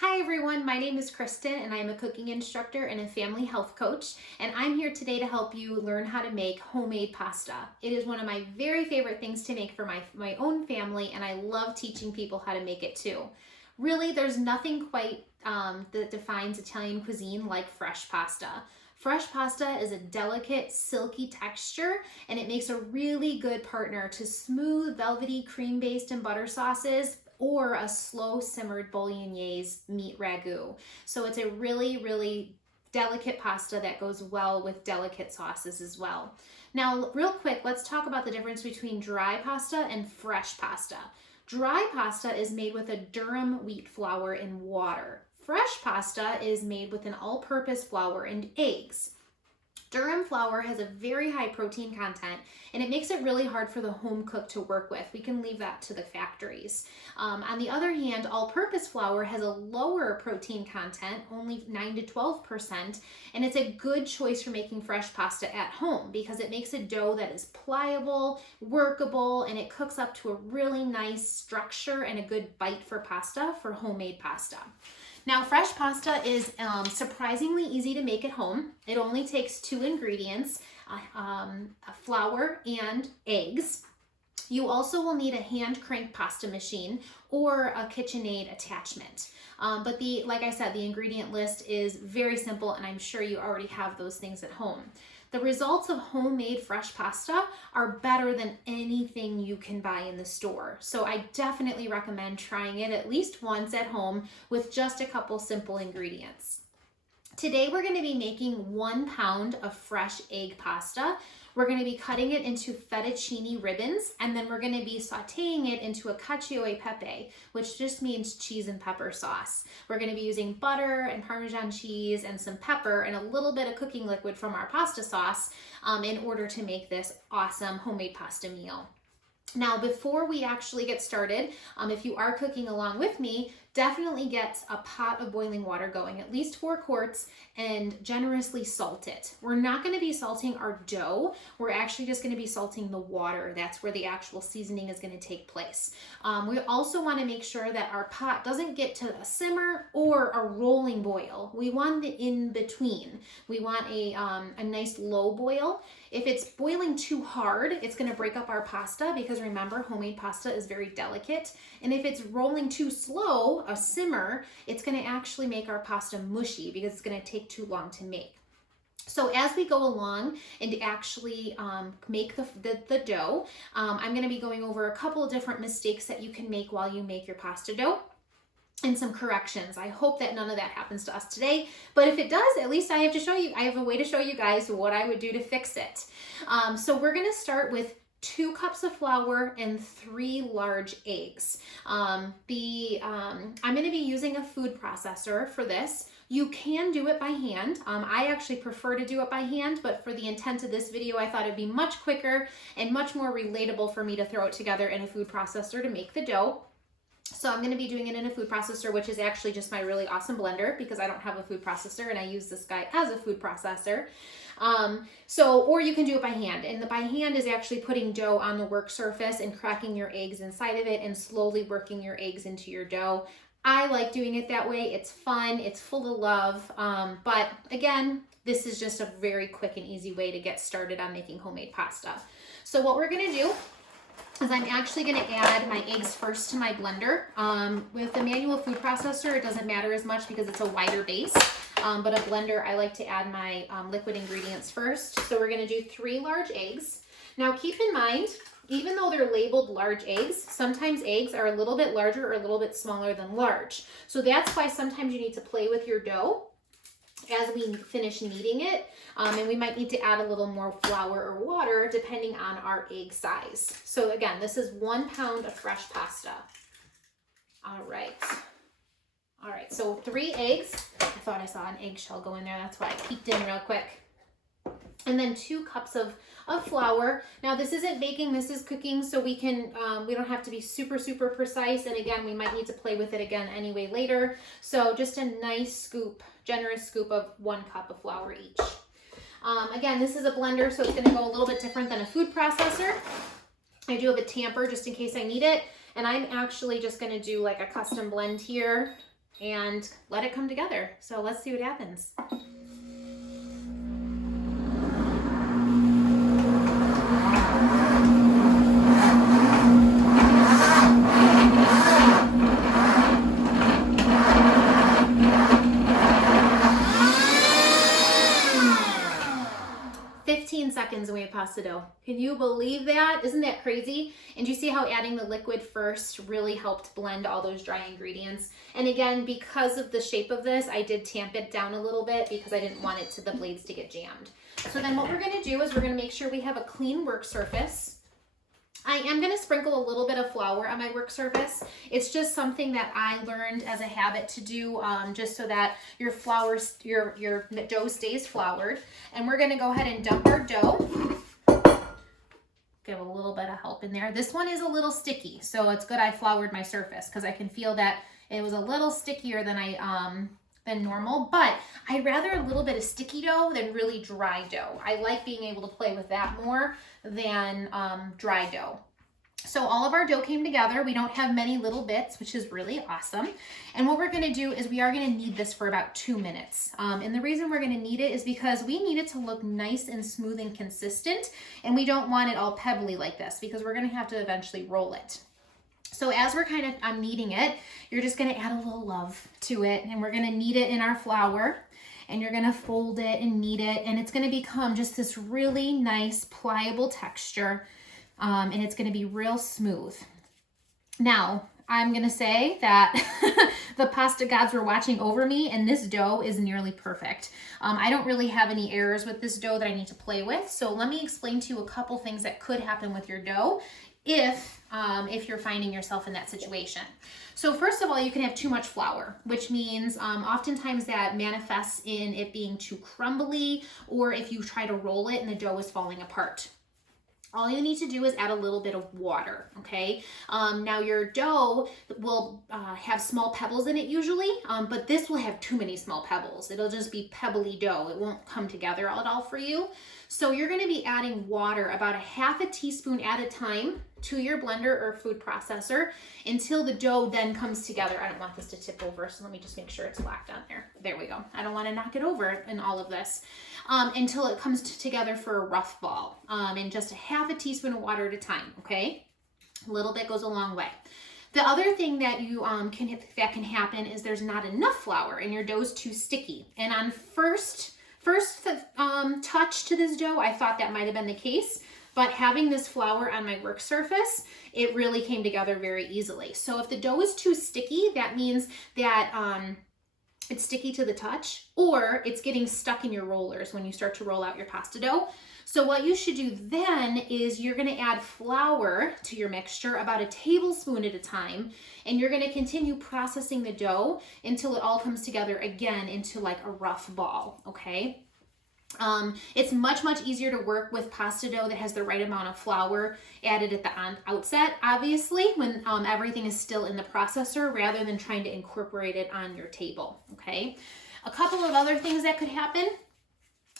Hi everyone, my name is Kristen and I'm a cooking instructor and a family health coach, and I'm here today to help you learn how to make homemade pasta. It is one of my very favorite things to make for my own family, and I love teaching people how to make it too. Really, there's nothing quite that defines Italian cuisine like fresh pasta. Fresh pasta is a delicate, silky texture, and it makes a really good partner to smooth, velvety, cream-based and butter sauces, or a slow simmered bolognese meat ragu. So it's a really, really delicate pasta that goes well with delicate sauces as well. Now, real quick, let's talk about the difference between dry pasta and fresh pasta. Dry pasta is made with a durum wheat flour and water. Fresh pasta is made with an all-purpose flour and eggs. Durum flour has a very high protein content, and it makes it really hard for the home cook to work with. We can leave that to the factories. On the other hand, all-purpose flour has a lower protein content, only 9 to 12%, and it's a good choice for making fresh pasta at home because it makes a dough that is pliable, workable, and it cooks up to a really nice structure and a good bite for pasta, for homemade pasta. Now, fresh pasta is surprisingly easy to make at home. It only takes 2 ingredients, flour and eggs. You also will need a hand crank pasta machine or a KitchenAid attachment. But like I said, the ingredient list is very simple, and I'm sure you already have those things at home. The results of homemade fresh pasta are better than anything you can buy in the store. So I definitely recommend trying it at least once at home with just a couple simple ingredients. Today we're going to be making 1 pound of fresh egg pasta. We're going to be cutting it into fettuccine ribbons, and then we're going to be sauteing it into a cacio e pepe, which just means cheese and pepper sauce. We're going to be using butter and Parmesan cheese and some pepper and a little bit of cooking liquid from our pasta sauce in order to make this awesome homemade pasta meal. Now, before we actually get started, if you are cooking along with me, definitely get a pot of boiling water going, at least 4 quarts, and generously salt it. We're not going to be salting our dough. We're actually just going to be salting the water. That's where the actual seasoning is going to take place. We also want to make sure that our pot doesn't get to a simmer or a rolling boil. We want the in between. We want a nice low boil. If it's boiling too hard, it's going to break up our pasta because remember, homemade pasta is very delicate. And if it's rolling too slow, a simmer, it's going to actually make our pasta mushy because it's going to take too long to make. So as we go along and actually make the dough, I'm going to be going over a couple of different mistakes that you can make while you make your pasta dough, and some corrections. I hope that none of that happens to us today, but if it does, at least I have a way to show you guys what I would do to fix it. So we're going to start with 2 cups of flour and 3 large eggs. I'm going to be using a food processor for this. You can do it by hand. I actually prefer to do it by hand, but for the intent of this video, I thought it'd be much quicker and much more relatable for me to throw it together in a food processor to make the dough. So I'm going to be doing it in a food processor, which is actually just my really awesome blender because I don't have a food processor and I use this guy as a food processor. Or you can do it by hand, and the by hand is actually putting dough on the work surface and cracking your eggs inside of it and slowly working your eggs into your dough. I like doing it that way. It's fun. It's full of love. But again, this is just a very quick and easy way to get started on making homemade pasta. So what we're going to do is I'm actually going to add my eggs first to my blender. With the manual food processor, it doesn't matter as much because it's a wider base. But a blender, I like to add my liquid ingredients first. So we're going to do 3 large eggs. Now keep in mind, even though they're labeled large eggs, sometimes eggs are a little bit larger or a little bit smaller than large. So that's why sometimes you need to play with your dough as we finish kneading it, and we might need to add a little more flour or water depending on our egg size. So again, this is 1 pound of fresh pasta. All right, so 3 eggs. I thought I saw an eggshell go in there, that's why I peeked in real quick. And then 2 cups of flour. Now this isn't baking, this is cooking, so we don't have to be super precise, and again, we might need to play with it again anyway later. So just a nice scoop, generous scoop of 1 cup of flour each. Again, this is a blender, so it's going to go a little bit different than a food processor. I do have a tamper just in case I need it, and I'm actually just going to do like a custom blend here and let it come together. So let's see what happens. 15 seconds and we have pasta dough. Can you believe that? Isn't that crazy? And you see how adding the liquid first really helped blend all those dry ingredients. And again, because of the shape of this, I did tamp it down a little bit because I didn't want the blades to get jammed. So then what we're gonna do is we're gonna make sure we have a clean work surface. I am going to sprinkle a little bit of flour on my work surface. It's just something that I learned as a habit to do, just so that your dough stays floured. And we're going to go ahead and dump our dough. Give a little bit of help in there. This one is a little sticky, so it's good I floured my surface because I can feel that it was a little stickier than normal, but I'd rather a little bit of sticky dough than really dry dough. I like being able to play with that more than dry dough. So all of our dough came together. We don't have many little bits, which is really awesome. And what we're gonna do is we are gonna knead this for about 2 minutes. And the reason we're gonna knead it is because we need it to look nice and smooth and consistent, and we don't want it all pebbly like this because we're gonna have to eventually roll it. So as we're kind of kneading it, you're just gonna add a little love to it, and we're gonna knead it in our flour, and you're gonna fold it and knead it, and it's gonna become just this really nice pliable texture, and it's gonna be real smooth. Now, I'm gonna say that the pasta gods were watching over me, and this dough is nearly perfect. I don't really have any errors with this dough that I need to play with, so let me explain to you a couple things that could happen with your dough if you're finding yourself in that situation. So first of all, you can have too much flour, which means oftentimes that manifests in it being too crumbly, or if you try to roll it and the dough is falling apart. All you need to do is add a little bit of water, okay? Now your dough will have small pebbles in it usually, but this will have too many small pebbles. It'll just be pebbly dough. It won't come together at all for you. So you're gonna be adding water about a half a teaspoon at a time to your blender or food processor until the dough then comes together. I don't want this to tip over, so let me just make sure it's locked on there. There we go. I don't want to knock it over in all of this until it comes together for a rough ball. And just a half a teaspoon of water at a time, okay? A little bit goes a long way. The other thing that that can happen is there's not enough flour and your dough's too sticky. And on first touch to this dough, I thought that might have been the case. But having this flour on my work surface, it really came together very easily. So if the dough is too sticky, that means that it's sticky to the touch, or it's getting stuck in your rollers when you start to roll out your pasta dough. So what you should do then is you're gonna add flour to your mixture, about a tablespoon at a time, and you're gonna continue processing the dough until it all comes together again into like a rough ball, okay? It's much easier to work with pasta dough that has the right amount of flour added at the outset, obviously, when everything is still in the processor, rather than trying to incorporate it on your table, okay? A couple of other things that could happen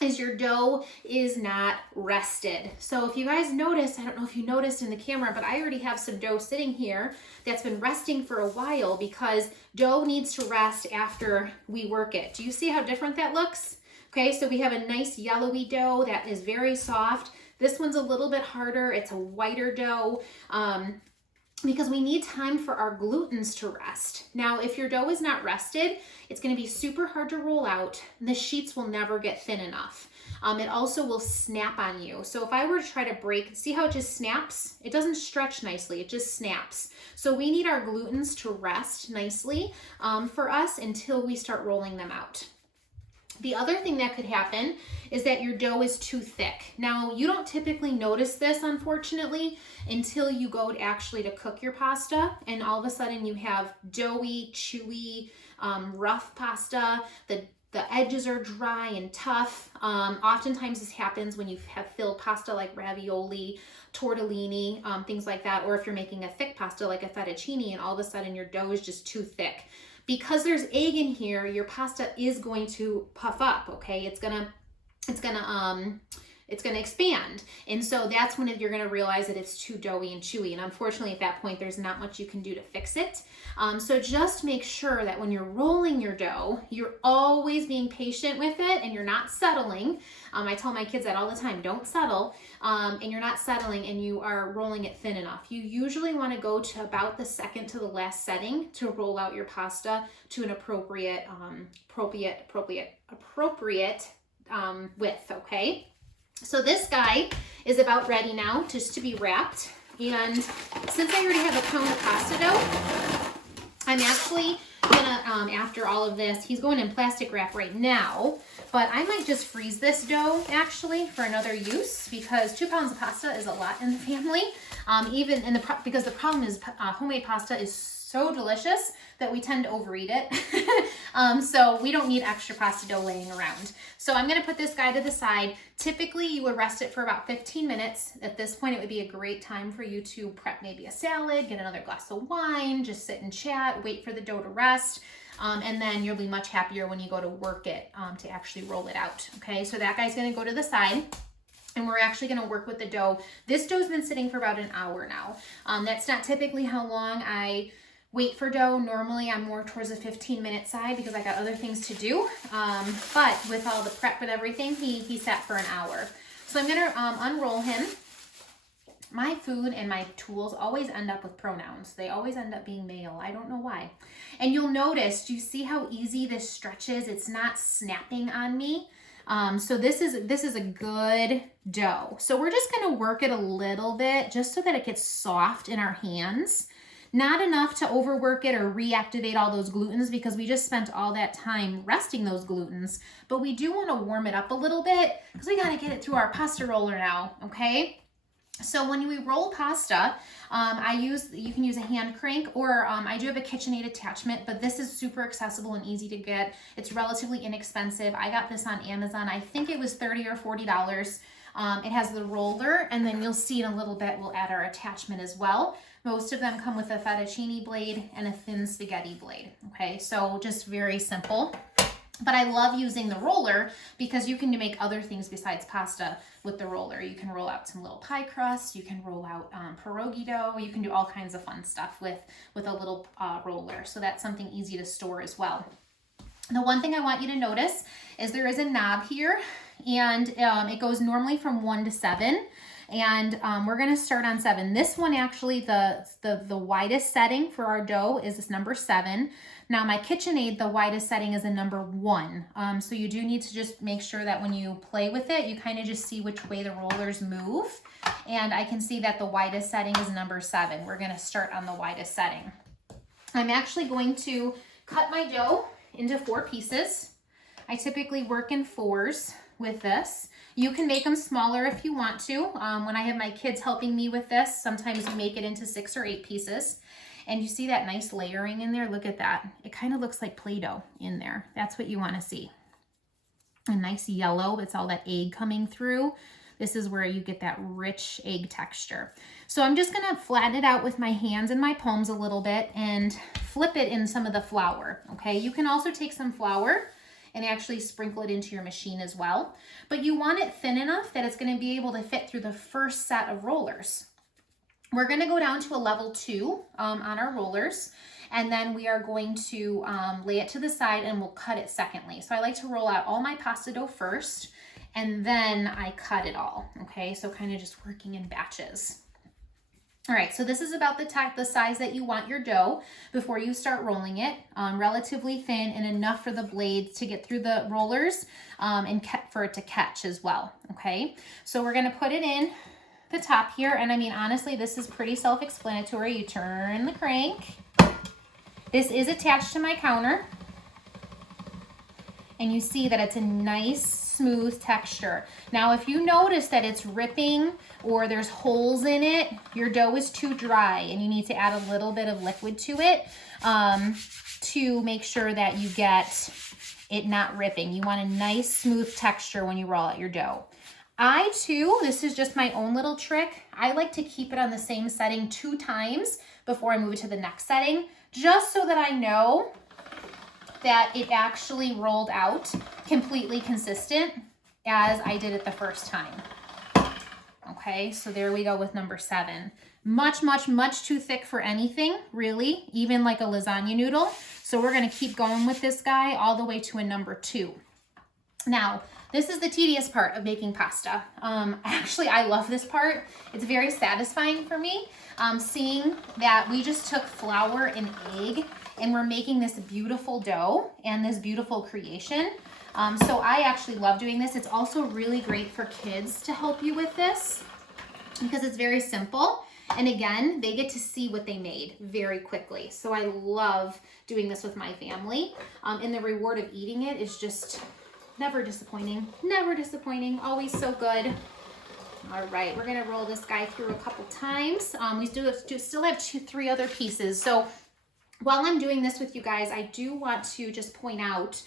is your dough is not rested. So if you guys noticed, I don't know if you noticed in the camera, but I already have some dough sitting here that's been resting for a while because dough needs to rest after we work it. Do you see how different that looks? Okay, so we have a nice yellowy dough that is very soft. This one's a little bit harder. It's a whiter dough because we need time for our glutens to rest. Now, if your dough is not rested, it's gonna be super hard to roll out. The sheets will never get thin enough. It also will snap on you. So if I were to try to break, see how it just snaps? It doesn't stretch nicely, it just snaps. So we need our glutens to rest nicely for us until we start rolling them out. The other thing that could happen is that your dough is too thick. Now, you don't typically notice this, unfortunately, until you go to cook your pasta, and all of a sudden you have doughy, chewy, rough pasta. The edges are dry and tough. Oftentimes this happens when you have filled pasta like ravioli, tortellini, things like that, or if you're making a thick pasta like a fettuccine, and all of a sudden your dough is just too thick. Because there's egg in here, your pasta is going to puff up, okay? It's gonna it's going to expand. And so that's when you're going to realize that it's too doughy and chewy. And unfortunately, at that point, there's not much you can do to fix it. So just make sure that when you're rolling your dough, you're always being patient with it and you're not settling. I tell my kids that all the time, don't settle. And you're not settling and you are rolling it thin enough. You usually want to go to about the second to the last setting to roll out your pasta to an appropriate width, okay? So this guy is about ready now just to be wrapped. And since I already have a pound of pasta dough, I'm actually gonna, after all of this, he's going in plastic wrap right now, but I might just freeze this dough actually for another use because 2 pounds of pasta is a lot in the family. Because the problem is homemade pasta is so delicious that we tend to overeat it. So we don't need extra pasta dough laying around. So I'm gonna put this guy to the side. Typically you would rest it for about 15 minutes. At this point, it would be a great time for you to prep maybe a salad, get another glass of wine, just sit and chat, wait for the dough to rest. And then you'll be much happier when you go to work it to actually roll it out. Okay, so that guy's gonna go to the side. And we're actually gonna work with the dough. This dough's been sitting for about an hour now. That's not typically how long I wait for dough. Normally I'm more towards the 15-minute side because I got other things to do. But with all the prep and everything, he sat for an hour. So I'm gonna unroll him. My food and my tools always end up with pronouns. They always end up being male. I don't know why. And you'll notice, do you see how easy this stretches? It's not snapping on me. So this is a good dough. So we're just gonna work it a little bit just so that it gets soft in our hands. Not enough to overwork it or reactivate all those glutens because we just spent all that time resting those glutens, but we do want to warm it up a little bit because we got to get it through our pasta roller now, okay? So when we roll pasta, you can use a hand crank or I do have a KitchenAid attachment, but this is super accessible and easy to get. It's relatively inexpensive. I got this on Amazon. I think it was $30 or $40. It has the roller, and then you'll see in a little bit, we'll add our attachment as well. Most of them come with a fettuccine blade and a thin spaghetti blade, okay? So just very simple. But I love using the roller because you can make other things besides pasta with the roller. You can roll out some little pie crust, you can roll out pierogi dough, you can do all kinds of fun stuff with a little roller. So that's something easy to store as well. The one thing I want you to notice is there is a knob here, and it goes normally from 1 to 7. And we're gonna start on 7. This one actually, the widest setting for our dough is this number 7. Now my KitchenAid, the widest setting is a number 1. So you do need to just make sure that when you play with it, you kind of just see which way the rollers move. And I can see that the widest setting is number 7. We're gonna start on the widest setting. I'm actually going to cut my dough into 4 pieces. I typically work in 4s with this. You can make them smaller if you want to. When I have my kids helping me with this, sometimes we make it into 6 or 8 pieces. And you see that nice layering in there? Look at that. It kind of looks like Play-Doh in there. That's what you want to see. A nice yellow. It's all that egg coming through. This is where you get that rich egg texture. So I'm just gonna flatten it out with my hands and my palms a little bit and flip it in some of the flour, okay? You can also take some flour and actually sprinkle it into your machine as well. But you want it thin enough that it's gonna be able to fit through the first set of rollers. We're gonna go down to a level 2 on our rollers, and then we are going to lay it to the side and we'll cut it secondly. So I like to roll out all my pasta dough first, and then I cut it all, okay? So kind of just working in batches. All right, so this is about the size that you want your dough before you start rolling it. Relatively thin and enough for the blades to get through the rollers and for it to catch as well, okay? So we're gonna put it in the top here, and I mean, honestly, this is pretty self-explanatory. You turn the crank. This is attached to my counter, and you see that it's a nice, smooth texture. Now, if you notice that it's ripping or there's holes in it, your dough is too dry and you need to add a little bit of liquid to it to make sure that you get it not ripping. You want a nice, smooth texture when you roll out your dough. This is just my own little trick. I like to keep it on the same setting 2 times before I move it to the next setting, just so that I know that it actually rolled out completely consistent as I did it the first time. Okay, so there we go with number 7. Much, much, much too thick for anything, really, even like a lasagna noodle. So we're gonna keep going with this guy all the way to a number 2. Now, this is the tedious part of making pasta. Actually, I love this part. It's very satisfying for me, seeing that we just took flour and egg and we're making this beautiful dough and this beautiful creation. So I actually love doing this. It's also really great for kids to help you with this because it's very simple. And again, they get to see what they made very quickly. So I love doing this with my family. And the reward of eating it is just never disappointing, always so good. All right, we're gonna roll this guy through a couple times. We still have 3 other pieces. So while I'm doing this with you guys, I do want to just point out,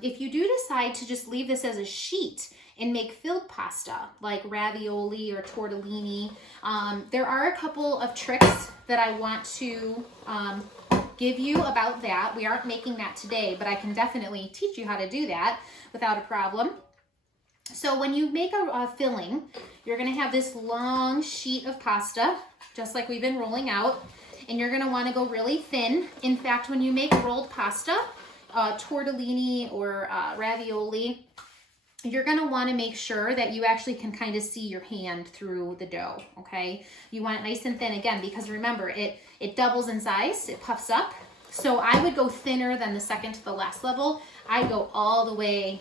if you do decide to just leave this as a sheet and make filled pasta, like ravioli or tortellini, there are a couple of tricks that I want to give you about that. We aren't making that today, but I can definitely teach you how to do that without a problem. So when you make a filling, you're gonna have this long sheet of pasta, just like we've been rolling out, and you're gonna wanna go really thin. In fact, when you make rolled pasta, tortellini or ravioli, you're gonna wanna make sure that you actually can kind of see your hand through the dough, okay? You want it nice and thin again, because remember, it doubles in size, it puffs up. So I would go thinner than the second to the last level. I go all the way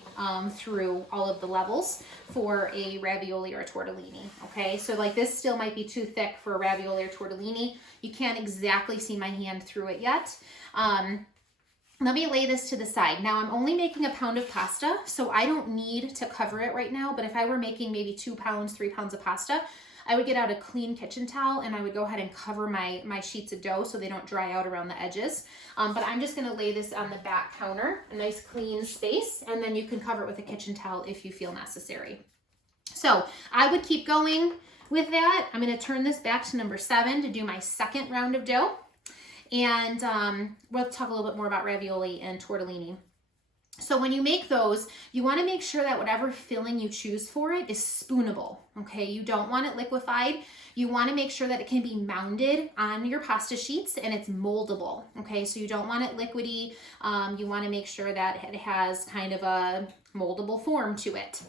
through all of the levels for a ravioli or a tortellini, okay? So like this still might be too thick for a ravioli or tortellini. You can't exactly see my hand through it yet. Let me lay this to the side. Now I'm only making 1 pound of pasta, so I don't need to cover it right now, but if I were making maybe 2 pounds, 3 pounds of pasta, I would get out a clean kitchen towel and I would go ahead and cover my sheets of dough so they don't dry out around the edges. But I'm just gonna lay this on the back counter, a nice clean space, and then you can cover it with a kitchen towel if you feel necessary. So I would keep going with that. I'm gonna turn this back to number 7 to do my second round of dough. And we'll talk a little bit more about ravioli and tortellini. So when you make those, you want to make sure that whatever filling you choose for it is spoonable, okay? You don't want it liquefied. You want to make sure that it can be mounded on your pasta sheets and it's moldable, okay? So you don't want it liquidy. You want to make sure that it has kind of a moldable form to it.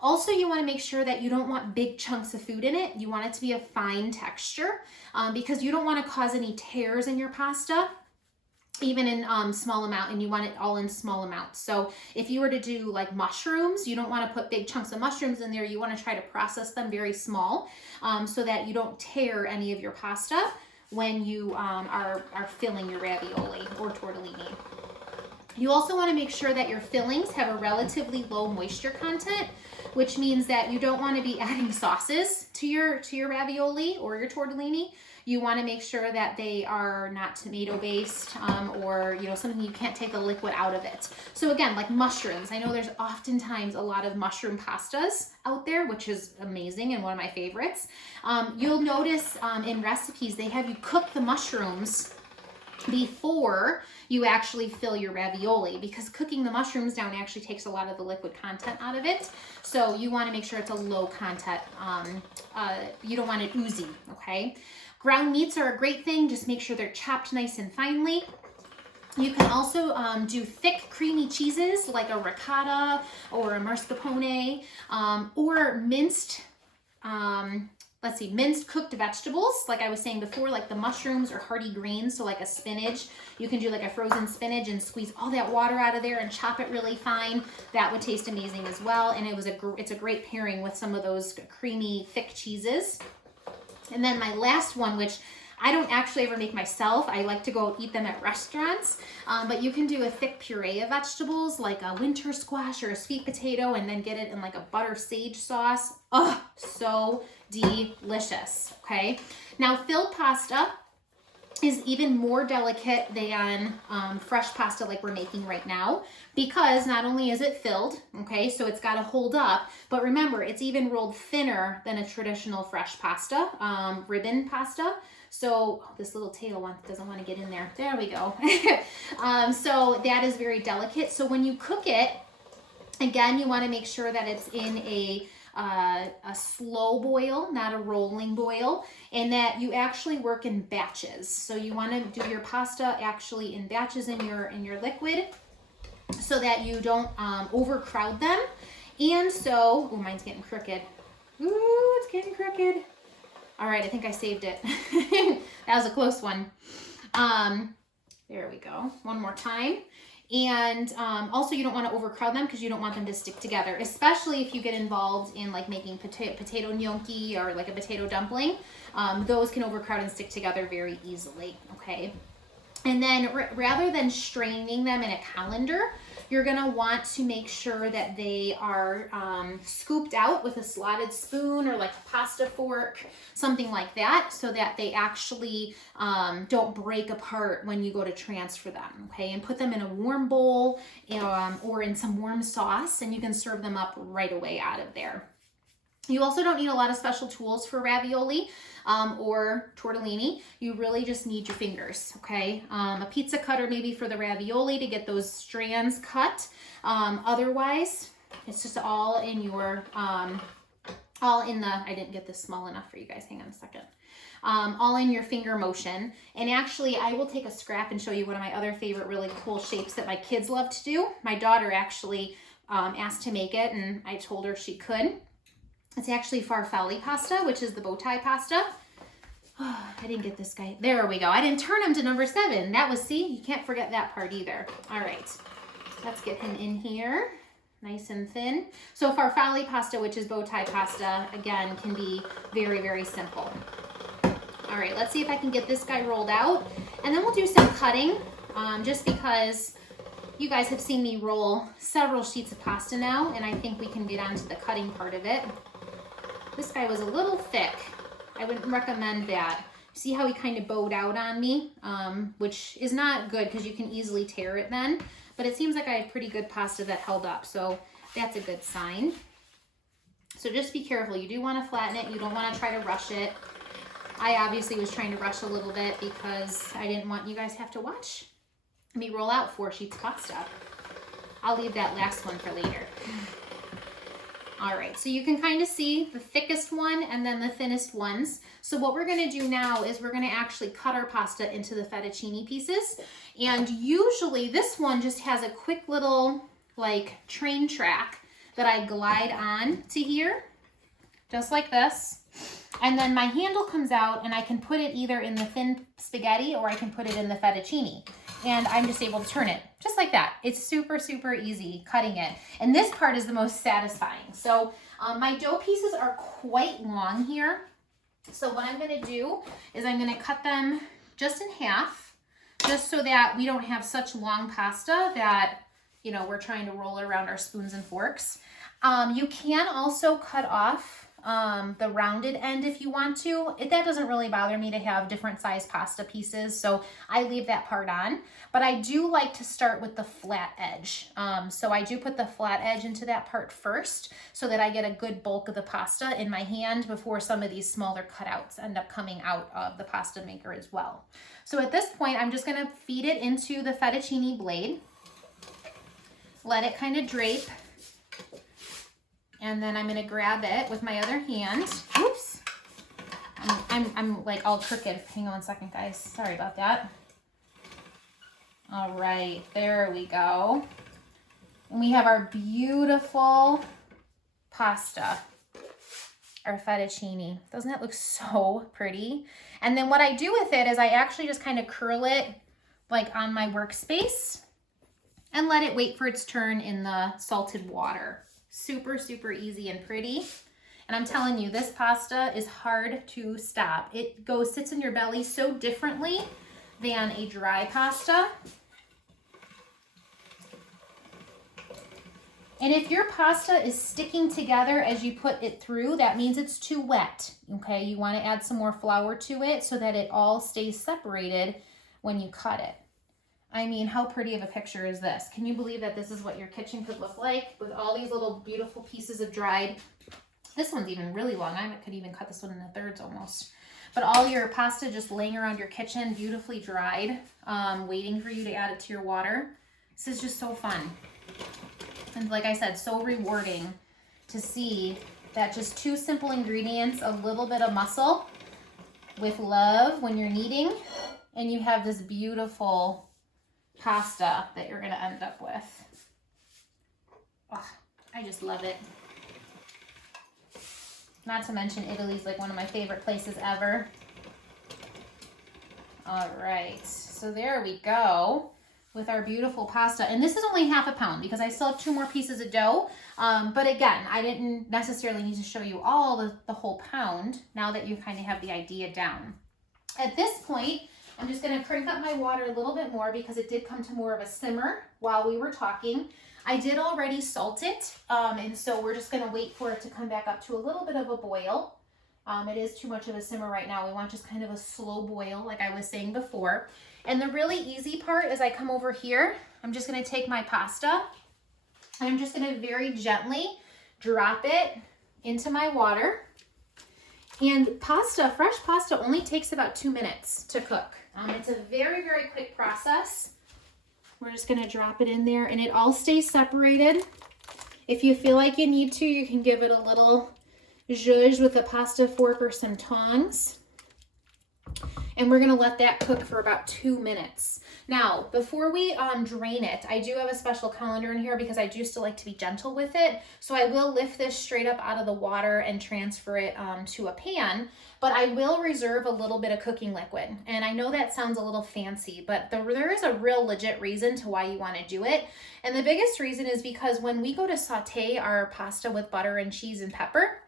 Also, you want to make sure that you don't want big chunks of food in it. You want it to be a fine texture because you don't want to cause any tears in your pasta, even in small amount, and you want it all in small amounts. So if you were to do like mushrooms, you don't want to put big chunks of mushrooms in there. You want to try to process them very small so that you don't tear any of your pasta when you are filling your ravioli or tortellini. You also want to make sure that your fillings have a relatively low moisture content, which means that you don't want to be adding sauces to your ravioli or your tortellini. You want to make sure that they are not tomato based or something you can't take the liquid out of it. So again, like mushrooms, I know there's oftentimes a lot of mushroom pastas out there, which is amazing and one of my favorites. You'll notice in recipes they have you cook the mushrooms before you actually fill your ravioli, because cooking the mushrooms down actually takes a lot of the liquid content out of it. So you want to make sure it's a low content. You don't want it oozy, okay? Ground meats are a great thing. Just make sure they're chopped nice and finely. You can also do thick creamy cheeses like a ricotta or a mascarpone or minced minced cooked vegetables, like I was saying before, like the mushrooms or hearty greens, so like a spinach. You can do like a frozen spinach and squeeze all that water out of there and chop it really fine. That would taste amazing as well, and it's a great pairing with some of those creamy, thick cheeses. And then my last one, which I don't actually ever make myself. I like to go eat them at restaurants, but you can do a thick puree of vegetables like a winter squash or a sweet potato and then get it in like a butter sage sauce. Oh, so delicious, okay? Now, filled pasta is even more delicate than fresh pasta like we're making right now, because not only is it filled, okay, so it's got to hold up, but remember, it's even rolled thinner than a traditional fresh pasta, ribbon pasta. So this little tail one doesn't want to get in there. There we go. So that is very delicate. So when you cook it, again, you want to make sure that it's in a a slow boil, not a rolling boil, and that you actually work in batches. So you want to do your pasta actually in batches in your liquid so that you don't overcrowd them. And so, oh, mine's getting crooked. Ooh, it's getting crooked. All right, I think I saved it. That was a close one. There we go. One more time. And also you don't want to overcrowd them because you don't want them to stick together, especially if you get involved in like making potato gnocchi or like a potato dumpling. Those can overcrowd and stick together very easily, okay? And then rather than straining them in a colander, you're gonna want to make sure that they are scooped out with a slotted spoon or like a pasta fork, something like that, so that they actually don't break apart when you go to transfer them, okay? And put them in a warm bowl or in some warm sauce, and you can serve them up right away out of there. You also don't need a lot of special tools for ravioli or tortellini. You really just need your fingers, okay? A pizza cutter maybe for the ravioli to get those strands cut. Otherwise, it's just all in your, I didn't get this small enough for you guys. Hang on a second. All in your finger motion. And actually, I will take a scrap and show you one of my other favorite really cool shapes that my kids love to do. My daughter actually asked to make it, and I told her she could. It's actually farfalle pasta, which is the bow tie pasta. Oh, I didn't get this guy. There we go. I didn't turn him to number 7. That was, see, you can't forget that part either. All right, let's get him in here, nice and thin. So farfalle pasta, which is bow tie pasta, again, can be very, very simple. All right, let's see if I can get this guy rolled out. And then we'll do some cutting, just because you guys have seen me roll several sheets of pasta now, and I think we can get on to the cutting part of it. This guy was a little thick. I wouldn't recommend that. See how he kind of bowed out on me, which is not good because you can easily tear it then. But it seems like I have pretty good pasta that held up, so that's a good sign. So just be careful. You do want to flatten it. You don't want to try to rush it. I obviously was trying to rush a little bit because I didn't want you guys to have to watch me roll out 4 sheets of pasta. I'll leave that last one for later. All right, so you can kind of see the thickest one and then the thinnest ones. So what we're gonna do now is we're gonna actually cut our pasta into the fettuccine pieces. And usually this one just has a quick little like train track that I glide on to here, just like this. And then my handle comes out and I can put it either in the thin spaghetti or I can put it in the fettuccine. And I'm just able to turn it just like that. It's super, super easy cutting it. And this part is the most satisfying. So my dough pieces are quite long here. So what I'm gonna do is I'm gonna cut them just in half, just so that we don't have such long pasta that, you know, we're trying to roll it around our spoons and forks. You can also cut off the rounded end if you want to. That doesn't really bother me to have different size pasta pieces, so I leave that part on. But I do like to start with the flat edge. So I do put the flat edge into that part first so that I get a good bulk of the pasta in my hand before some of these smaller cutouts end up coming out of the pasta maker as well. So at this point, I'm just gonna feed it into the fettuccine blade, let it kind of drape, and then I'm gonna grab it with my other hand. Oops, I'm like all crooked. Hang on one second, guys. Sorry about that. All right, there we go. And we have our beautiful pasta, our fettuccine. Doesn't that look so pretty? And then what I do with it is I actually just kind of curl it like on my workspace and let it wait for its turn in the salted water. Super, super easy and pretty. And I'm telling you, this pasta is hard to stop. It sits in your belly so differently than a dry pasta. And if your pasta is sticking together as you put it through, that means it's too wet, okay? You want to add some more flour to it so that it all stays separated when you cut it. I mean, how pretty of a picture is this? Can you believe that this is what your kitchen could look like with all these little beautiful pieces of dried? This one's even really long. I could even cut this one into thirds almost. But all your pasta just laying around your kitchen, beautifully dried, waiting for you to add it to your water. This is just so fun. And like I said, so rewarding to see that just 2 simple ingredients, a little bit of muscle with love when you're kneading, and you have this beautiful pasta that you're gonna end up with. Oh, I just love it. Not to mention Italy's like one of my favorite places ever. All right, so there we go with our beautiful pasta. And this is only half a pound because I still have 2 more pieces of dough. But again, I didn't necessarily need to show you all the whole pound now that you kind of have the idea down. At this point, I'm just gonna crank up my water a little bit more because it did come to more of a simmer while we were talking. I did already salt it, and so we're just gonna wait for it to come back up to a little bit of a boil. It is too much of a simmer right now. We want just kind of a slow boil like I was saying before. And the really easy part is I come over here, I'm just gonna take my pasta, I'm just gonna very gently drop it into my water. And pasta, fresh pasta only takes about 2 minutes to cook. It's a very, very quick process. We're just gonna drop it in there and it all stays separated. If you feel like you need to, you can give it a little zhuzh with a pasta fork or some tongs. And we're gonna let that cook for about 2 minutes. Now, before we drain it, I do have a special colander in here because I do still like to be gentle with it. So I will lift this straight up out of the water and transfer it to a pan, but I will reserve a little bit of cooking liquid. And I know that sounds a little fancy, but there is a real legit reason to why you wanna do it. And the biggest reason is because when we go to saute our pasta with butter and cheese and pepper,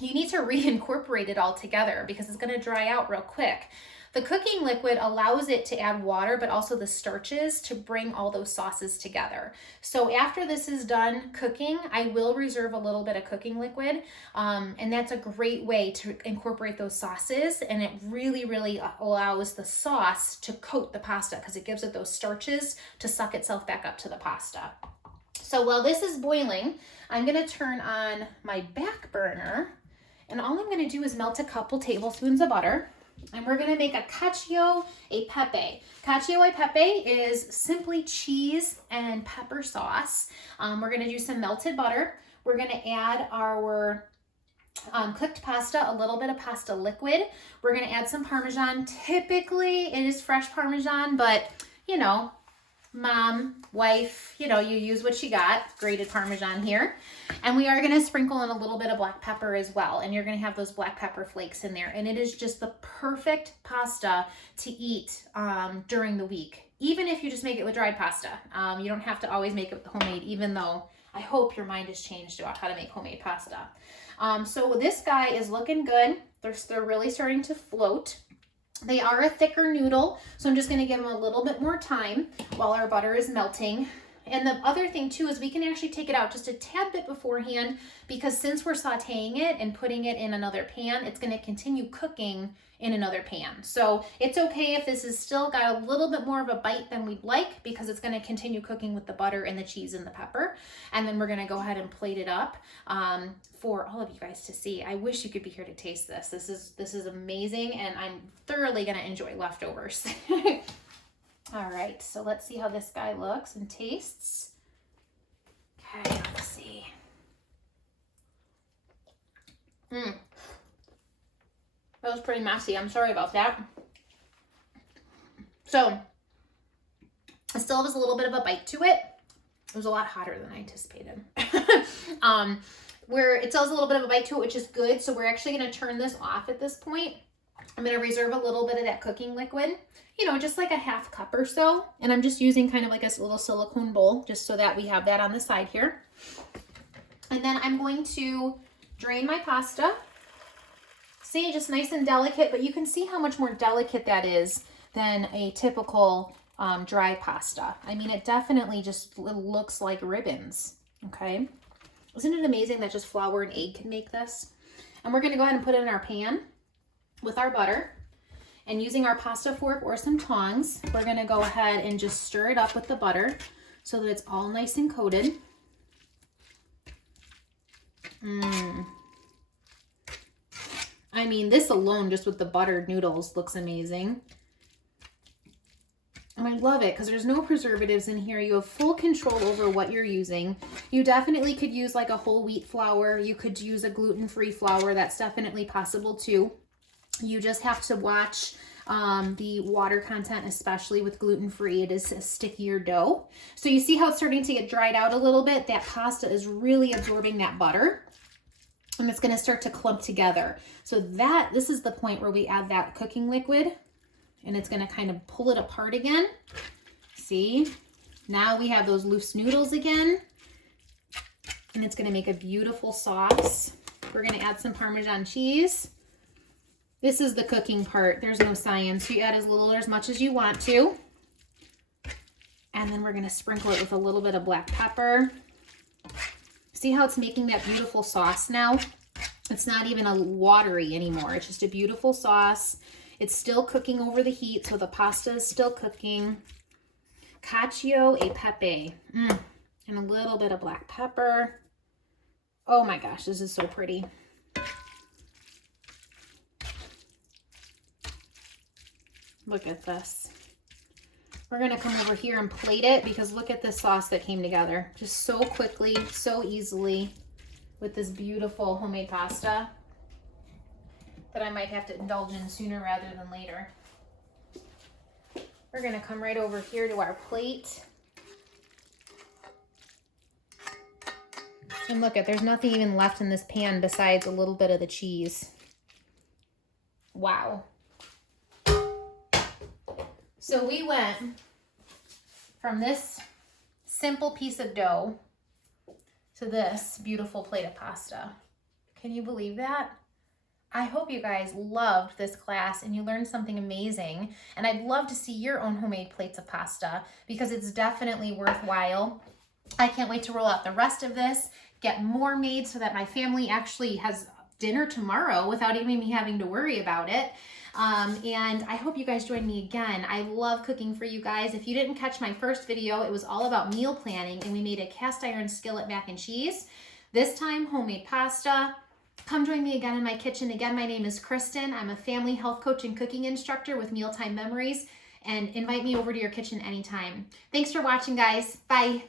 you need to reincorporate it all together because it's gonna dry out real quick. The cooking liquid allows it to add water, but also the starches to bring all those sauces together. So after this is done cooking, I will reserve a little bit of cooking liquid. And that's a great way to incorporate those sauces. And it really, really allows the sauce to coat the pasta because it gives it those starches to suck itself back up to the pasta. So while this is boiling, I'm gonna turn on my back burner. And all I'm gonna do is melt a couple tablespoons of butter. And we're gonna make a cacio e pepe. Cacio e pepe is simply cheese and pepper sauce. We're gonna do some melted butter. We're gonna add our cooked pasta, a little bit of pasta liquid. We're gonna add some Parmesan. Typically it is fresh Parmesan, but you know, mom, wife, you know, you use what you got, grated Parmesan here. And we are gonna sprinkle in a little bit of black pepper as well. And you're gonna have those black pepper flakes in there. And it is just the perfect pasta to eat during the week. Even if you just make it with dried pasta. You don't have to always make it homemade, even though I hope your mind has changed about how to make homemade pasta. So this guy is looking good. They're really starting to float. They are a thicker noodle, so I'm just gonna give them a little bit more time while our butter is melting. And the other thing too is we can actually take it out just a tad bit beforehand because since we're sauteing it and putting it in another pan, it's gonna continue cooking in another pan. So it's okay if this is still got a little bit more of a bite than we'd like because it's gonna continue cooking with the butter and the cheese and the pepper. And then we're gonna go ahead and plate it up for all of you guys to see. I wish you could be here to taste this. This is amazing and I'm thoroughly gonna enjoy leftovers. All right, so let's see how this guy looks and tastes. Okay, let's see. That was pretty messy. I'm sorry about that. So, it still has a little bit of a bite to it. It was a lot hotter than I anticipated. Where it still has a little bit of a bite to it, which is good. So we're actually gonna turn this off at this point. I'm gonna reserve a little bit of that cooking liquid, you know, just like a half cup or so. And I'm just using kind of like a little silicone bowl just so that we have that on the side here. And then I'm going to drain my pasta. See, just nice and delicate, but you can see how much more delicate that is than a typical dry pasta. I mean, it definitely just looks like ribbons, okay? Isn't it amazing that just flour and egg can make this? And we're gonna go ahead and put it in our pan with our butter. And using our pasta fork or some tongs, we're gonna go ahead and just stir it up with the butter so that it's all nice and coated. I mean, this alone, just with the buttered noodles, looks amazing. And I love it because there's no preservatives in here. You have full control over what you're using. You definitely could use like a whole wheat flour. You could use a gluten-free flour. That's definitely possible too. You just have to watch the water content, especially with gluten-free. It is a stickier dough. So you see how it's starting to get dried out a little bit? That pasta is really absorbing that butter. And it's going to start to clump together. So this is the point where we add that cooking liquid. And it's going to kind of pull it apart again. See? Now we have those loose noodles again. And it's going to make a beautiful sauce. We're going to add some Parmesan cheese. This is the cooking part. There's no science. You add as little or as much as you want to. And then we're going to sprinkle it with a little bit of black pepper. See how it's making that beautiful sauce now? It's not even a watery anymore. It's just a beautiful sauce. It's still cooking over the heat, so the pasta is still cooking. Cacio e pepe. And a little bit of black pepper. Oh my gosh, this is so pretty. Look at this. We're going to come over here and plate it because look at this sauce that came together. Just so quickly, so easily with this beautiful homemade pasta that I might have to indulge in sooner rather than later. We're going to come right over here to our plate. And look, there's nothing even left in this pan besides a little bit of the cheese. Wow. So we went from this simple piece of dough to this beautiful plate of pasta. Can you believe that? I hope you guys loved this class and you learned something amazing. And I'd love to see your own homemade plates of pasta because it's definitely worthwhile. I can't wait to roll out the rest of this, get more made so that my family actually has dinner tomorrow without even me having to worry about it. And I hope you guys join me again. I love cooking for you guys. If you didn't catch my first video, it was all about meal planning and we made a cast iron skillet mac and cheese. This time, homemade pasta. Come join me again in my kitchen. Again, my name is Kristen. I'm a family health coach and cooking instructor with Mealtime Memories, and invite me over to your kitchen anytime. Thanks for watching, guys. Bye.